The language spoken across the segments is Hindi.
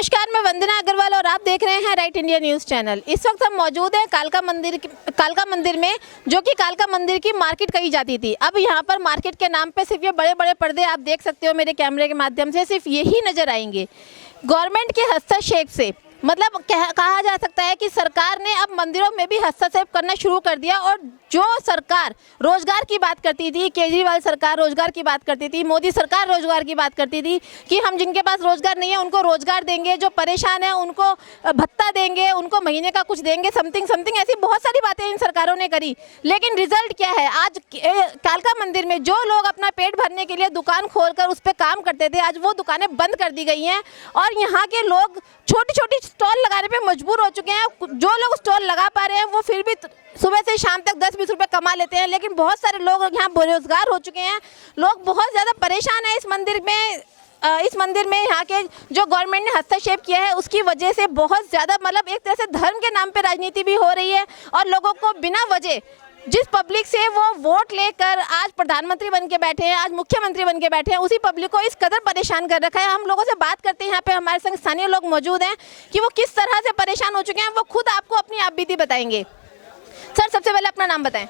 नमस्कार, मैं वंदना अग्रवाल और आप देख रहे हैं राइट इंडिया न्यूज़ चैनल। इस वक्त हम मौजूद हैं कालका मंदिर में, जो कि कालका मंदिर की मार्केट कही जाती थी। अब यहाँ पर मार्केट के नाम पे सिर्फ ये बड़े बड़े पर्दे आप देख सकते हो मेरे कैमरे के माध्यम से, सिर्फ यही नज़र आएंगे। गवर्नमेंट के हस्तक्षेप से मतलब कहा जा सकता है कि सरकार ने अब मंदिरों में भी हस्तक्षेप करना शुरू कर दिया। और जो सरकार रोजगार की बात करती थी, केजरीवाल सरकार रोजगार की बात करती थी, मोदी सरकार रोजगार की बात करती थी कि हम जिनके पास रोजगार नहीं है उनको रोजगार देंगे, जो परेशान है उनको भत्ता देंगे, उनको महीने का कुछ देंगे, समथिंग ऐसी बहुत सारी बातें इन सरकारों ने करी। लेकिन रिजल्ट क्या है? आज कालका मंदिर में जो लोग अपना पेट भरने के लिए दुकान खोलकर उस पर काम करते थे, आज वो दुकानें बंद कर दी गई हैं और यहाँ के लोग छोटी छोटी स्टॉल लगाने पे मजबूर हो चुके हैं। जो लोग स्टॉल लगा पा रहे हैं वो फिर भी सुबह से शाम तक 10-20 रुपए कमा लेते हैं, लेकिन बहुत सारे लोग यहाँ बेरोजगार हो चुके हैं। लोग बहुत ज़्यादा परेशान हैं इस मंदिर में यहाँ के जो गवर्नमेंट ने हस्तक्षेप किया है उसकी वजह से बहुत ज़्यादा मतलब एक तरह से धर्म के नाम पे राजनीति भी हो रही है और लोगों को बिना वजह जिस पब्लिक से वो वोट लेकर आज प्रधानमंत्री बन के बैठे हैं, आज मुख्यमंत्री बन के बैठे हैं, उसी पब्लिक को इस कदर परेशान कर रखा है। हम लोगों से बात करते हैं, यहाँ पे हमारे संग स्थानीय लोग मौजूद हैं कि वो किस तरह से परेशान हो चुके हैं, वो खुद आपको अपनी आप बीती बताएंगे। सर, सबसे पहले अपना नाम बताएं।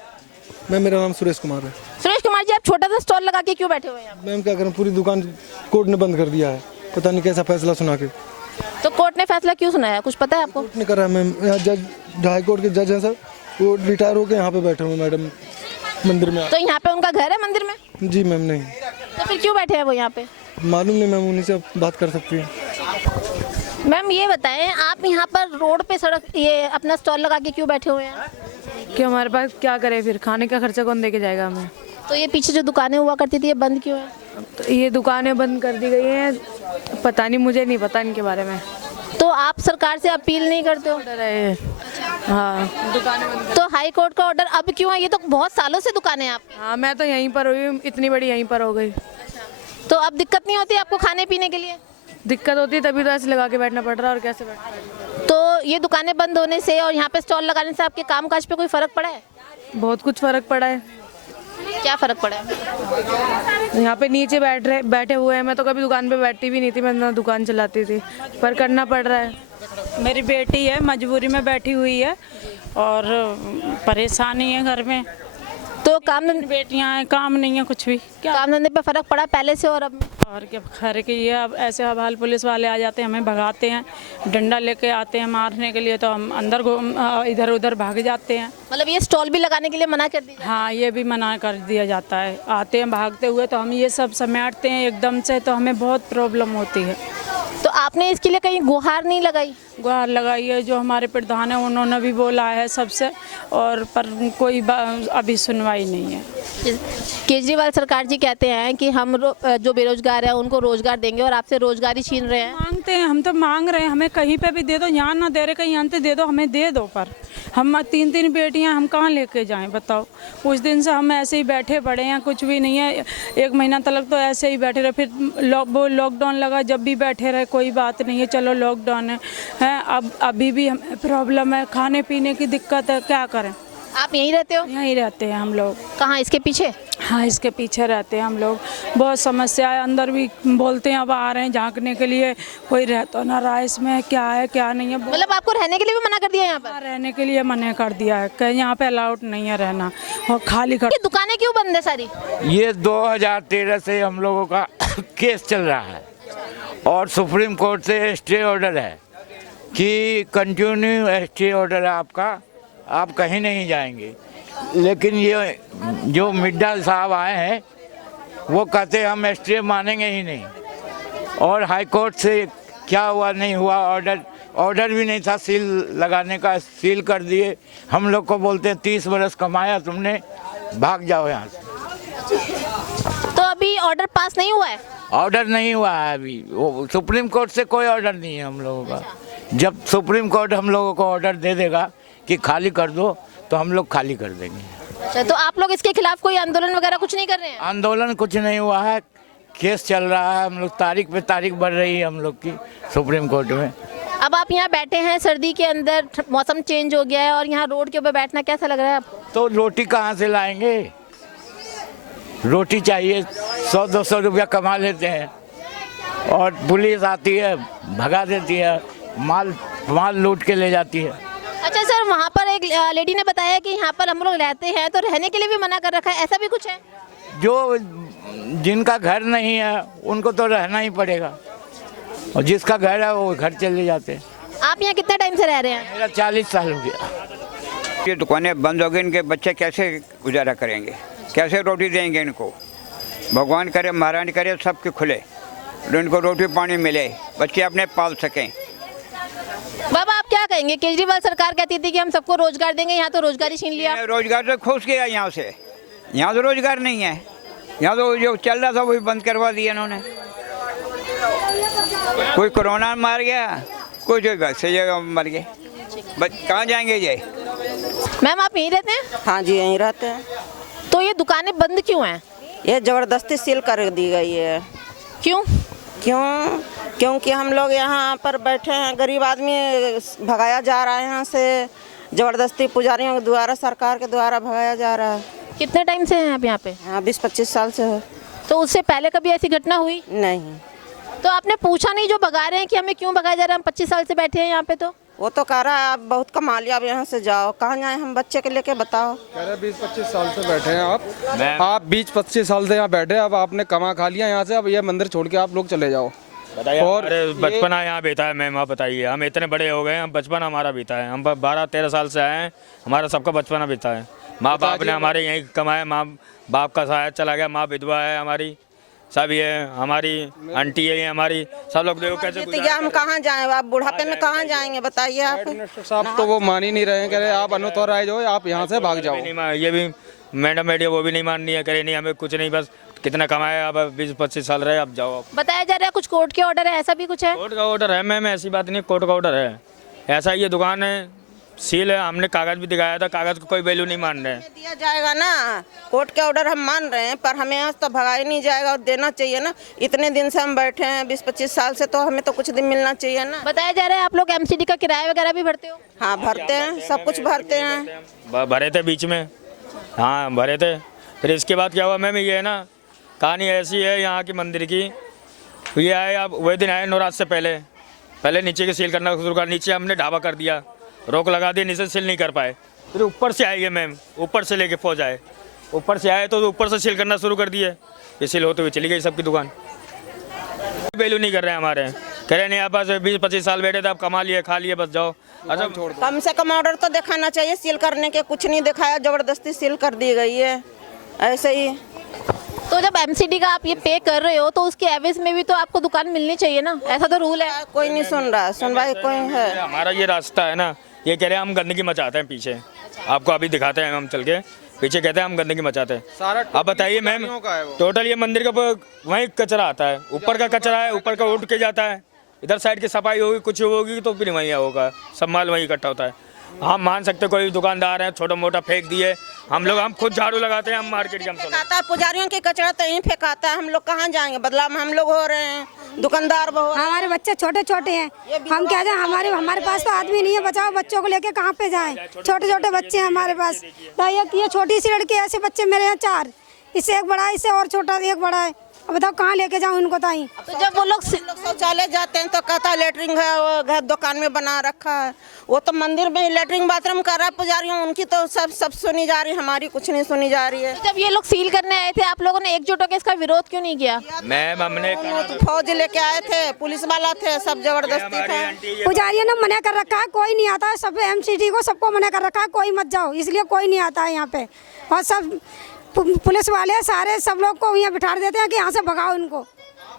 मेरा नाम सुरेश कुमार है। सुरेश कुमार जी, आप छोटा सा स्टॉल लगा के क्यों बैठे हुए हैं? मैम क्या करें, पूरी दुकान कोर्ट ने बंद कर दिया है, पता नहीं कैसा फैसला सुना के। तो कोर्ट ने फैसला क्यों सुनाया, कुछ पता है आपको? कोर्ट ने करा मैम, यहाँ जज हाई कोर्ट के जज हैं सर, वो रिटायर होकर यहाँ पे बैठे हुए मैडम मंदिर में। तो यहाँ पे उनका घर है मंदिर में? जी मैम नहीं। तो फिर क्यों बैठे हैं वो यहाँ पे? मालूम नहीं मैम, उन्हीं से बात कर सकती है। मैम ये बताएं, आप यहाँ पर रोड पे सड़क ये अपना स्टॉल लगा के क्यों बैठे हुए हैं? कि हमारे पास क्या करें, फिर खाने का खर्चा कौन दे के जाएगा हमें। तो ये पीछे जो दुकानें हुआ करती थी ये बंद क्यों है? तो ये दुकानें बंद कर दी गई हैं, पता नहीं, मुझे नहीं पता इनके बारे में। तो आप सरकार से अपील नहीं करते हो? हाँ, दुकानें बंद। तो हाई कोर्ट का ऑर्डर अब क्यों है? ये तो बहुत सालों से दुकानें हैं आप। हाँ, मैं तो यहीं पर हुई, इतनी बड़ी यहीं पर हो गई। तो अब दिक्कत नहीं होती आपको खाने पीने के लिए? दिक्कत होती है, तभी तो ऐसे लगा के बैठना पड़ रहा है, और कैसे बैठना है। तो ये दुकानें बंद होने से और यहाँ पे स्टॉल लगाने से आपके कामकाज पे कोई फर्क पड़ा है? बहुत कुछ फर्क पड़ा है। क्या फर्क पड़ा है? यहाँ पे नीचे बैठे हुए हैं, मैं तो कभी दुकान पे बैठती भी नहीं थी, मैं ना दुकान चलाती थी, पर करना पड़ रहा है। मेरी बेटी है, मजबूरी में बैठी हुई है और परेशानी है घर में। तो काम बेटियां हैं, काम नहीं है कुछ भी। क्या काम धंधे पे फर्क पड़ा पहले से और अब में? और क्या खैर की ये अब ऐसे हवाल पुलिस वाले आ जाते हैं, हमें भगाते हैं, डंडा लेके आते हैं मारने के लिए, तो हम अंदर इधर उधर भाग जाते हैं। मतलब ये स्टॉल भी लगाने के लिए मना कर दिया? हाँ, ये भी मना कर दिया जाता है। आते हैं भागते हुए तो हम ये सब समेटते हैं एकदम से, तो हमें बहुत प्रॉब्लम होती है। तो आपने इसके लिए कहीं गुहार नहीं लगाई? गुहार लगाई है, जो हमारे प्रधान है उन्होंने भी बोला है सबसे, और पर कोई अभी सुनवाई नहीं है। केजरीवाल सरकार जी कहते हैं कि हम जो बेरोजगार है उनको रोजगार देंगे और आपसे रोजगारी छीन रहे हैं। मांगते हैं, हम तो मांग रहे हैं, हमें कहीं पे भी दे दो, यहाँ ना दे रहे कहीं यहाँ दे दो, हमें दे दो। पर हम 3 बेटियां हम कहाँ लेके जाएं बताओ। कुछ दिन से हम ऐसे ही बैठे पड़े हैं, कुछ भी नहीं है। 1 महीना तक तो ऐसे ही बैठे रहे, फिर लॉकडाउन लगा, जब भी बैठे रहे कोई बात नहीं है, चलो लॉकडाउन है। अब अभी भी हमें प्रॉब्लम है, खाने पीने की दिक्कत है, क्या करें। आप यहीं रहते हो? यहीं रहते हैं हम लोग। कहाँ, इसके पीछे? हाँ, इसके पीछे रहते हैं हम लोग। बहुत समस्या है, अंदर भी बोलते हैं, अब आ रहे हैं झांकने के लिए, कोई रह तो ना रहा इसमें, क्या है क्या नहीं है। मतलब आपको रहने के लिए भी मना कर दिया यहाँ पर? रहने के लिए मना कर दिया है, कहीं यहाँ पे अलाउड नहीं है रहना, और खाली कर। ये दुकानें क्यों बंद है सारी? ये 2013 से हम लोगों का केस चल रहा है और सुप्रीम कोर्ट से स्टे ऑर्डर है कि कंटिन्यू स्टे ऑर्डर है आपका, आप कहीं नहीं जाएंगे। लेकिन ये जो मिड्डा साहब आए हैं वो कहते हैं हम स्टे मानेंगे ही नहीं, और हाई कोर्ट से क्या हुआ नहीं हुआ, ऑर्डर भी नहीं था सील लगाने का, सील कर दिए। हम लोग को बोलते हैं 30 बरस कमाया तुमने, भाग जाओ यहाँ से। तो अभी ऑर्डर पास नहीं हुआ है? ऑर्डर नहीं हुआ है अभी, वो सुप्रीम कोर्ट से कोई ऑर्डर नहीं है हम लोगों का। जब सुप्रीम कोर्ट हम लोगों को ऑर्डर दे देगा कि खाली कर दो, तो हम लोग खाली कर देंगे। अच्छा, तो आप लोग इसके खिलाफ कोई आंदोलन वगैरह कुछ नहीं कर रहे हैं? आंदोलन कुछ नहीं हुआ है, केस चल रहा है, हम लोग तारीख पे तारीख बढ़ रही है हम लोग की सुप्रीम कोर्ट में। अब आप यहाँ बैठे हैं सर्दी के अंदर, मौसम चेंज हो गया है और यहाँ रोड के ऊपर बैठना कैसा लग रहा है आपको? तो रोटी कहाँ से लाएंगे, रोटी चाहिए, 100-200 रुपया कमा लेते हैं। और पुलिस आती है, भगा देती है, माल लूट के ले जाती है। अच्छा सर, वहाँ पर एक लेडी ने बताया कि यहाँ पर हम लोग रहते हैं तो रहने के लिए भी मना कर रखा है, ऐसा भी कुछ है? जो जिनका घर नहीं है उनको तो रहना ही पड़ेगा, और जिसका घर है वो घर चले जाते हैं। आप यहाँ कितने टाइम से रह रहे हैं? मेरा 40 साल हो गया। ये दुकानें बंद हो गई, इनके बच्चे कैसे गुजारा करेंगे, कैसे रोटी देंगे इनको? भगवान करे, महाराज करे सबके खुले, इनको रोटी पानी मिले, बच्चे अपने पाल सकें। बाबा आप क्या कहेंगे? केजरीवाल सरकार कहती थी कि हम सबको रोजगार देंगे, यहाँ तो रोजगार ही छीन लिया। रोजगार तो खुश गया यहाँ से, यहाँ तो रोजगार नहीं है, यहाँ तो जो चल रहा था वही बंद करवा दिया इन्होंने। कोई कोरोना मार गया, कोई जो वैसे जगह मर गए, कहाँ जाएंगे ये? मैम आप यहीं रहते हैं? हाँ जी यहीं रहते हैं। तो ये दुकानें बंद क्यों हैं? ये ज़बरदस्ती सील कर दी गई है। क्यों? क्योंकि हम लोग यहाँ पर बैठे हैं, गरीब आदमी भगाया जा रहा है यहाँ से, ज़बरदस्ती पुजारियों के द्वारा, सरकार के द्वारा भगाया जा रहा है। कितने टाइम से हैं आप यहाँ पे? हाँ 20-25 साल से हो। तो उससे पहले कभी ऐसी घटना हुई? नहीं, तो आपने पूछा नहीं जो भगा रहे हैं कि हमें क्यों भगाया जा रहा है? हम 25 साल से बैठे हैं यहाँ पे। तो वो तो कह रहा है आप बहुत कमा लिया, अब यहाँ से जाओ। कहाँ जाए हम बच्चे के लेके, बताओ। कह रहे 20-25 साल से बैठे हैं आप 20-25 साल से यहाँ बैठे, अब आपने कमा खा लिया यहाँ से, अब ये मंदिर छोड़ के आप लोग चले जाओ। बताइए, हमारे बचपना यहाँ बीता है मैम, आप बताइए। हम इतने बड़े हो गए, हम बचपन हमारा बीता है, हम 12-13 साल से आए हैं, हमारा सबका बचपना बीता है। माँ बाप ने हमारे यहीं कमाए, माँ बाप का सहायक चला गया, माँ विधवा है हमारी, सब ये हमारी आंटी है, ये हमारी, सब लोग देखो कैसे गया। हम कहाँ जाएं? आप बुढ़ापे में कहाँ जाएंगे, बताइए आप। साहब तो वो मान ही नहीं रहे हैं, कह रहे आप अनऑथराइज हो, आप यहाँ से भाग जाओ। ये भी मैडम बैठी है, वो भी नहीं मान रही है, करे नहीं हमें कुछ नहीं, बस कितना कमाया, अब 20-25 साल रहे, अब जाओ। बताया जा रहा है कुछ कोर्ट के ऑर्डर है, ऐसा भी कुछ है? कोर्ट का ऑर्डर है मैम, ऐसी बात नहीं, कोर्ट का ऑर्डर है। ऐसा ये दुकान है, सील है, हमने कागज भी दिखाया था, कागज को कोई वैल्यू नहीं मान रहे। दिया जाएगा ना, कोर्ट के ऑर्डर हम मान रहे हैं, पर हमें यहाँ तो भगाया नहीं जाएगा और देना चाहिए ना। इतने दिन से हम बैठे हैं, 20-25 साल से, तो हमें तो कुछ दिन मिलना चाहिए ना। बताया जा रहा है आप लोग एमसीडी का किराया वगैरह भी भरते हो? हाँ भरते हैं, सब कुछ भरते हैं। भरे थे बीच में, हाँ भरे थे। फिर इसके बाद क्या हुआ मैम, ये है ना कहानी ऐसी है यहाँ की मंदिर की। ये आए, अब वही दिन आए नवरात्र से पहले नीचे की सील करना शुरू कर, नीचे हमने ढाबा कर दिया, रोक लगा दी, नीचे सील नहीं कर पाए। फिर ऊपर से आएंगे मैम, ऊपर से लेके फौज आए, ऊपर से आए तो ऊपर से सील करना शुरू कर दिए। ये सील होते हुए चली गई सबकी दुकान। वैल्यू नहीं कर रहे हैं हमारे, कह रहे नहीं आप बस 20-25 साल बैठे थे, आप कमा लिए खा लिए, बस जाओ। अच्छा कम से कम ऑर्डर तो दिखाना चाहिए सील करने के, कुछ नहीं दिखाया, जबरदस्ती सील कर दी गई है ऐसे ही। तो जब एमसीडी का आप ये पे कर रहे हो तो उसके एवज में भी तो आपको दुकान मिलनी चाहिए ना, ऐसा तो रूल है। कोई नहीं सुन रहा, सुनवाई कोई है? हमारा ये रास्ता है ना, ये कह रहे हैं हम गंदगी मचाते हैं पीछे, आपको अभी दिखाते हैं हम चल के, पीछे कहते हैं हम गंदगी मचाते हैं। अब बताइए मैम, टोटल ये मंदिर का वहीं कचरा आता है, ऊपर का कचरा है, ऊपर का उठ के जाता है, इधर साइड की सफाई होगी, कुछ होगी तो फिर वहीं होगा, सब माल वहीं इकट्ठा होता है। हम मान सकते कोई दुकानदार है छोटा मोटा फेंक दिए, हम खुद झाड़ू लगाते हैं, हम मार्केट के हम फेंकाता है, पुजारियों के कचरा तो यहीं फेंकाता है, हम लोग कहाँ जाएंगे? बदलाव में हम लोग हो रहे हैं, दुकानदार बहुत। हमारे बच्चे छोटे छोटे हैं, हम क्या जाए, हमारे पास तो आदमी नहीं है, बचाओ बच्चों को लेके कहाँ पे जाएं? छोटे छोटे बच्चे हैं हमारे पास। ये छोटी सी लड़की, ऐसे बच्चे मेरे यहाँ 4, इससे एक बड़ा है, इससे और छोटा एक बड़ा है, अब बताओ कहाँ लेके जाऊँ इनको? ताई तो जब वो लोग शौचालय जाते हैं तो कहता है लेटरिन है, वो घर दुकान में बना रखा है, वो तो मंदिर में लेटरिन बाथरूम कर रहा है पुजारियों, उनकी तो सब सुनी जा रही है, हमारी कुछ नहीं सुनी जा रही है। जब ये लोग सील करने आए थे, आप लोगों ने एकजुट होकर इसका विरोध क्यों नहीं किया? मैम हमने फौज लेके आए थे, पुलिस वाला थे, सब जबरदस्ती थे। पुजारियों ने मना कर रखा है, कोई नहीं आता है, सब एमसीडी को सबको मना कर रखा है, कोई मत जाओ, इसलिए कोई नहीं आता है यहाँ पे। और सब पुलिस वाले सारे सब लोग को यहाँ बिठा देते हैं कि यहाँ से भगाओ इनको।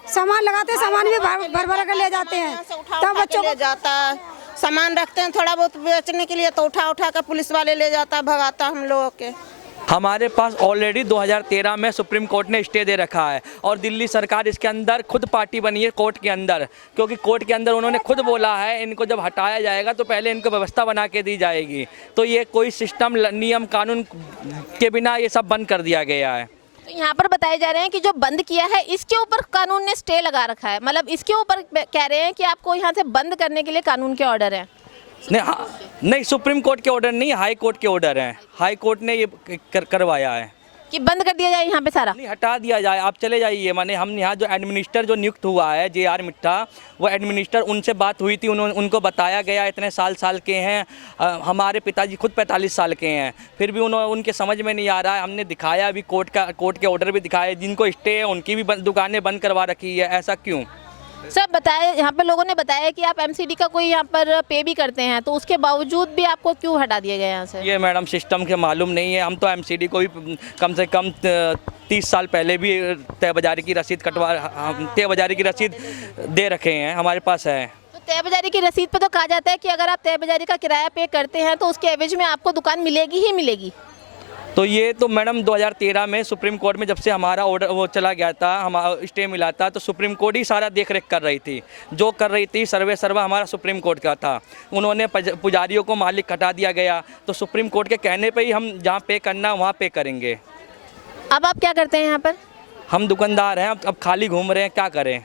सामान लगाते हैं, सामान भी भर कर ले जाते हैं, तब बच्चों को जाता है, सामान रखते हैं थोड़ा बहुत बेचने के लिए तो उठा कर पुलिस वाले ले जाता है, भगाता हम लोगों के। हमारे पास ऑलरेडी 2013 में सुप्रीम कोर्ट ने स्टे दे रखा है और दिल्ली सरकार इसके अंदर खुद पार्टी बनी है कोर्ट के अंदर, क्योंकि कोर्ट के अंदर उन्होंने खुद बोला है इनको जब हटाया जाएगा तो पहले इनको व्यवस्था बना के दी जाएगी। तो ये कोई सिस्टम नियम कानून के बिना ये सब बंद कर दिया गया है। तो यहाँ पर बताए जा रहे हैं कि जो बंद किया है इसके ऊपर कानून ने स्टे लगा रखा है, मतलब इसके ऊपर कह रहे हैं कि आपको यहाँ से बंद करने के लिए कानून के ऑर्डर है। नहीं, सुप्रीम कोर्ट के ऑर्डर नहीं, हाई कोर्ट के ऑर्डर हैं, हाई कोर्ट ने ये करवाया है। कि बंद कर दिया जाए यहाँ पे सारा? नहीं, हटा दिया जाए, आप चले जाइए। माने हम यहाँ जो एडमिनिस्टर जो नियुक्त हुआ है JR मिट्ठा, वो एडमिनिस्टर, उनसे बात हुई थी, उनको बताया गया इतने साल के हैं, हमारे पिताजी खुद 45 साल के हैं, फिर भी उनके समझ में नहीं आ रहा है। हमने दिखाया भी, कोर्ट के ऑर्डर भी दिखाए, जिनको स्टे है उनकी भी दुकानें बंद करवा रखी है। ऐसा क्यों? सब बताए, यहाँ पे लोगों ने बताया कि आप MCD का कोई यहाँ पर पे भी करते हैं, तो उसके बावजूद भी आपको क्यों हटा दिया गया यहाँ से? ये मैडम सिस्टम के मालूम नहीं है। हम तो MCD को भी कम से कम 30 साल पहले भी तय बाजारी की रसीद तय बाजारी की रसीद दे रखे हैं, हमारे पास है। तो तय बाजारी की रसीद पे तो कहा जाता है कि अगर आप तय बाजारी का किराया पे करते हैं तो उसके एवज में आपको दुकान मिलेगी ही मिलेगी। तो ये तो मैडम 2013 में सुप्रीम कोर्ट में जब से हमारा ऑर्डर वो चला गया था, हमारा स्टे मिला था, तो सुप्रीम कोर्ट ही सारा देख रेख कर रही थी। जो कर रही थी सर्वा हमारा सुप्रीम कोर्ट का था। उन्होंने पुजारियों को मालिक हटा दिया गया, तो सुप्रीम कोर्ट के कहने पे ही हम जहाँ पे करना वहाँ पे करेंगे। अब आप क्या करते हैं यहाँ पर? हम दुकानदार हैं, अब खाली घूम रहे हैं, क्या करें।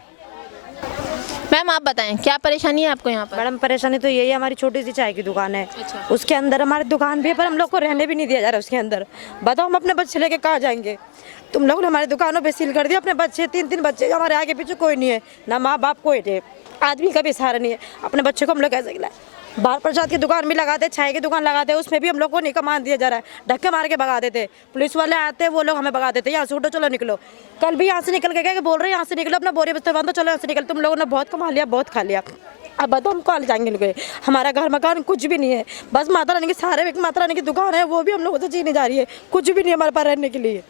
मैम आप बताएं क्या परेशानी है आपको यहाँ पर? मैडम परेशानी तो यही है, हमारी छोटी सी चाय की दुकान है। उसके अंदर हमारी दुकान भी है, पर हम लोग को रहने भी नहीं दिया जा रहा उसके अंदर। बताओ हम अपने बच्चे लेके कहाँ जाएंगे? तुम लोग ने हमारी दुकानों पे सील कर दिया। अपने बच्चे 3 बच्चे, हमारे आगे पीछे कोई नहीं है, ना माँ बाप कोई नहीं, आदमी का भी सहारा नहीं है। अपने बच्चे को हम लोग कैसे खिलाए? बाहर प्रसाद की दुकान भी लगाते, चाय की दुकान लगाते, उसमें भी हम लोग को नहीं कमान दिया जा रहा है। धक्के मार के भगा देते, पुलिस वाले आते, वो लोग हमें भगा देते, यहाँ से उठो चलो निकलो। कल भी यहाँ से निकल के गए, बोल रहे हैं यहाँ से निकलो, अपना बोरी बिस्तर बांधो, चलो यहाँ से निकल, तुम लोगों ने बहुत कमा लिया, बहुत खा लिया, अब बताओ हम कहाँ जाएंगे निकले? हमारा घर मकान कुछ भी नहीं है, बस माता रानी के सहारे माता रानी की दुकान है, वो भी हम लोगों से जीने जा रही है, कुछ भी नहीं हमारे पास रहने के लिए,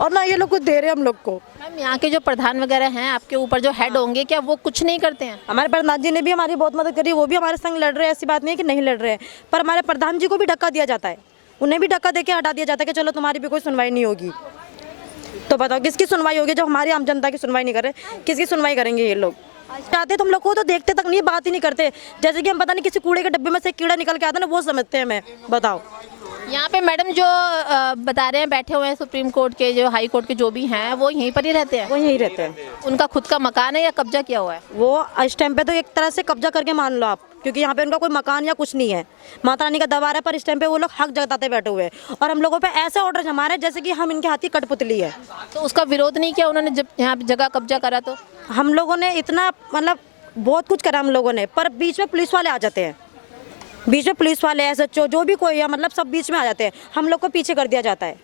और ना ये लोग कुछ दे रहे हैं हम लोग को। मैम यहाँ के जो प्रधान वगैरह हैं, आपके ऊपर जो हेड होंगे, क्या वो कुछ नहीं करते हैं? हमारे प्रधान जी ने भी हमारी बहुत मदद करी, वो भी हमारे संग लड़ रहे हैं, ऐसी बात नहीं है कि नहीं लड़ रहे हैं, पर हमारे प्रधान जी को भी धक्का दिया जाता है, उन्हें भी धक्का देके हटा दिया जाता है कि चलो तुम्हारी भी कोई सुनवाई नहीं होगी। तो बताओ किसकी सुनवाई होगी जब हमारी आम जनता की सुनवाई नहीं करे? किसकी सुनवाई करेंगे ये लोग? चाहते तो हम लोग को तो देखते तक नहीं, बात ही नहीं करते, जैसे कि हम पता नहीं किसी कूड़े के डब्बे में से कीड़ा निकल के आता है ना, वो समझते हैं हमें। बताओ यहाँ पे मैडम जो बता रहे हैं बैठे हुए हैं सुप्रीम कोर्ट के, जो हाई कोर्ट के जो भी हैं, वो यहीं पर ही रहते हैं? वो यहीं रहते हैं। उनका खुद का मकान है या कब्जा किया हुआ है? वो इस टाइम पे तो एक तरह से कब्जा करके मान लो आप, क्योंकि यहाँ पे उनका कोई मकान या कुछ नहीं है, माता रानी का दरबार है, पर इस टाइम पे वो लोग हक जताते बैठे हुए हैं, और हम लोगों पे ऐसे ऑर्डर जमा रहे हैं जैसे कि हम इनके हाथ की कठपुतली है। तो उसका विरोध नहीं किया उन्होंने जब यहाँ पे जगह कब्जा करा? तो हम लोगों ने इतना मतलब बहुत कुछ करा हम लोगों ने, पर बीच में पुलिस वाले आ जाते हैं, बीच में पुलिस वाले SHO जो भी कोई है, मतलब सब बीच में आ जाते हैं, हम लोग को पीछे कर दिया जाता है,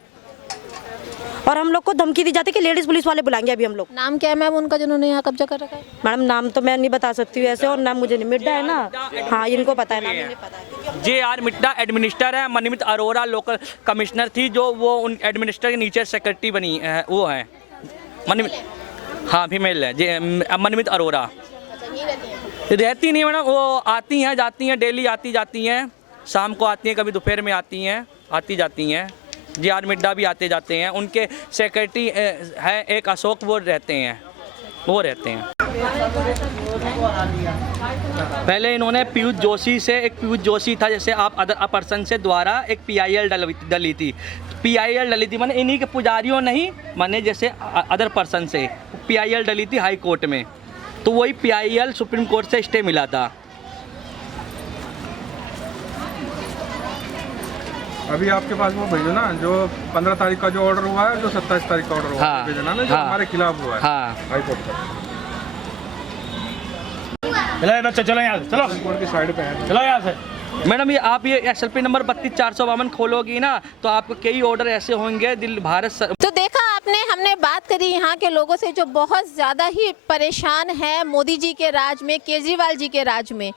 और हम लोग को धमकी दी जाती है कि लेडीज पुलिस वाले बुलाएंगे अभी हम लोग। नाम क्या है मैम उनका जिन्होंने यहाँ कब्जा कर रखा है? मैडम नाम तो मैं नहीं बता सकती हूँ ऐसे, और नाम मुझे नहीं, मिड्डा है ना, हाँ इनको पता है, नाम नहीं पता है। JR मिट्ठा एडमिनिस्टर है, मनमित अरोरा लोकल कमिश्नर थी, जो वो उन एडमिनिस्टर के नीचे सेक्रेटरी बनी है, वो है मनमित, हाँ फीमेल है मनमित अरोरा। रहती नहीं मैडम, वो आती हैं जाती हैं, डेली आती जाती हैं, शाम को आती हैं, कभी दोपहर में आती हैं, आती जाती हैं। JR मिड्डा भी आते जाते हैं, उनके सेक्रेटरी है एक अशोक, वो रहते हैं। पहले इन्होंने पीयूष जोशी से, एक पीयूष जोशी था जैसे आप अदर पर्सन से द्वारा एक PIL डली थी, PIL डली थी, मैंने इन्हीं के पुजारियों नहीं, मैंने जैसे अदर पर्सन से PIL डली थी हाई कोर्ट में, तो वही PIL सुप्रीम कोर्ट से स्टे मिला था। अभी आपके पास वो भेजो ना, जो 15 तारीख का जो ऑर्डर हुआ है, जो 27 तारीख का ऑर्डर हुआ है, भेजना ना, जो हमारे खिलाफ हुआ है हाई कोर्ट का। चलो बच्चे चलो यहाँ से, चलो कोर्ट की साइड पे है, चलो यहाँ से। मैडम ये आप ये SLP नंबर 32452 खोलोगी ना, तो आपको कई ऑर्डर ऐसे होंगे तो देखा आपने, हमने बात करी यहाँ के लोगों से जो बहुत ज़्यादा ही परेशान है मोदी जी के राज में, केजरीवाल जी के राज में।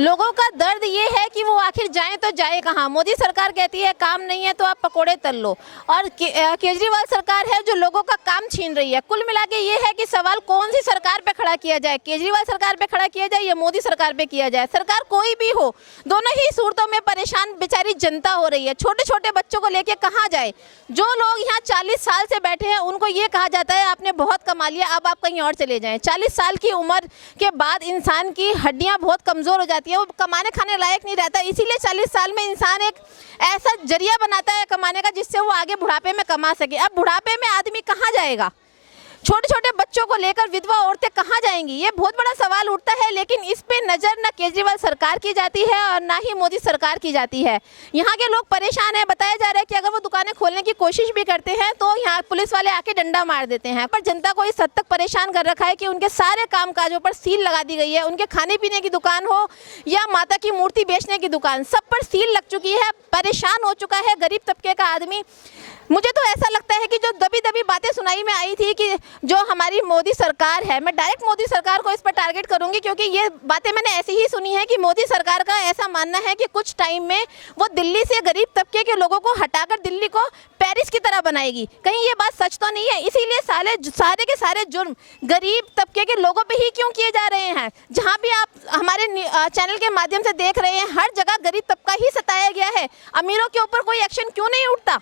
लोगों का दर्द ये है कि वो आखिर जाए तो जाए कहाँ? मोदी सरकार कहती है काम नहीं है तो आप पकोड़े तल लो, और केजरीवाल सरकार है जो लोगों का काम छीन रही है। कुल मिला के ये है कि सवाल कौन सी सरकार पे खड़ा किया जाए, केजरीवाल सरकार पे खड़ा किया जाए या मोदी सरकार पे किया जाए? सरकार कोई भी हो, दोनों ही सूरतों में परेशान बेचारी जनता हो रही है। छोटे छोटे बच्चों को लेके कहाँ जाए? जो लोग यहाँ 40 साल से बैठे हैं उनको ये कहा जाता है आपने बहुत कमा लिया, अब आप कहीं और चले जाएं। 40 साल की उम्र के बाद इंसान की हड्डियां बहुत कमज़ोर हो जाती है, वो कमाने खाने लायक नहीं रहता। इसीलिए 40 साल में इंसान एक ऐसा जरिया बनाता है कमाने का जिससे वो आगे बुढ़ापे में कमा सके। अब बुढ़ापे में आदमी कहाँ जाएगा? छोटे छोटे बच्चों को लेकर विधवा औरतें कहाँ जाएंगी, ये बहुत बड़ा सवाल उठता है। लेकिन इस पे नजर न केजरीवाल सरकार की जाती है और ना ही मोदी सरकार की जाती है। यहाँ के लोग परेशान हैं। बताया जा रहा है कि अगर वो दुकानें खोलने की कोशिश भी करते हैं तो यहाँ पुलिस वाले आके डंडा मार देते हैं। पर जनता को इस हद तक परेशान कर रखा है कि उनके सारे कामकाजों पर सील लगा दी गई है। उनके खाने पीने की दुकान हो या माता की मूर्ति बेचने की दुकान, सब पर सील लग चुकी है। परेशान हो चुका है गरीब तबके का आदमी। मुझे तो ऐसा लगता है कि जो दबी दबी बातें सुनाई में आई थी कि जो हमारी मोदी सरकार है, मैं डायरेक्ट मोदी सरकार को इस पर टारगेट करूंगी, क्योंकि ये बातें मैंने ऐसी ही सुनी है कि मोदी सरकार का ऐसा मानना है कि कुछ टाइम में वो दिल्ली से गरीब तबके के लोगों को हटाकर दिल्ली को पेरिस की तरह बनाएगी। कहीं ये बात सच तो नहीं है? इसीलिए सारे के सारे जुर्म गरीब तबके के लोगों पे ही क्यों किए जा रहे हैं? जहाँ भी आप हमारे चैनल के माध्यम से देख रहे हैं, हर जगह गरीब तबका ही सताया गया है। अमीरों के ऊपर कोई एक्शन क्यों नहीं उठता?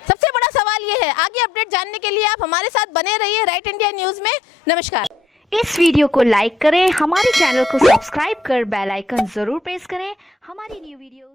सबसे बड़ा सवाल ये है। आगे अपडेट जानने के लिए आप हमारे साथ बने रहिए राइट इंडिया न्यूज़ में। नमस्कार। इस वीडियो को लाइक करें, हमारे चैनल को सब्सक्राइब कर बेल आइकन जरूर प्रेस करें हमारी न्यू वीडियो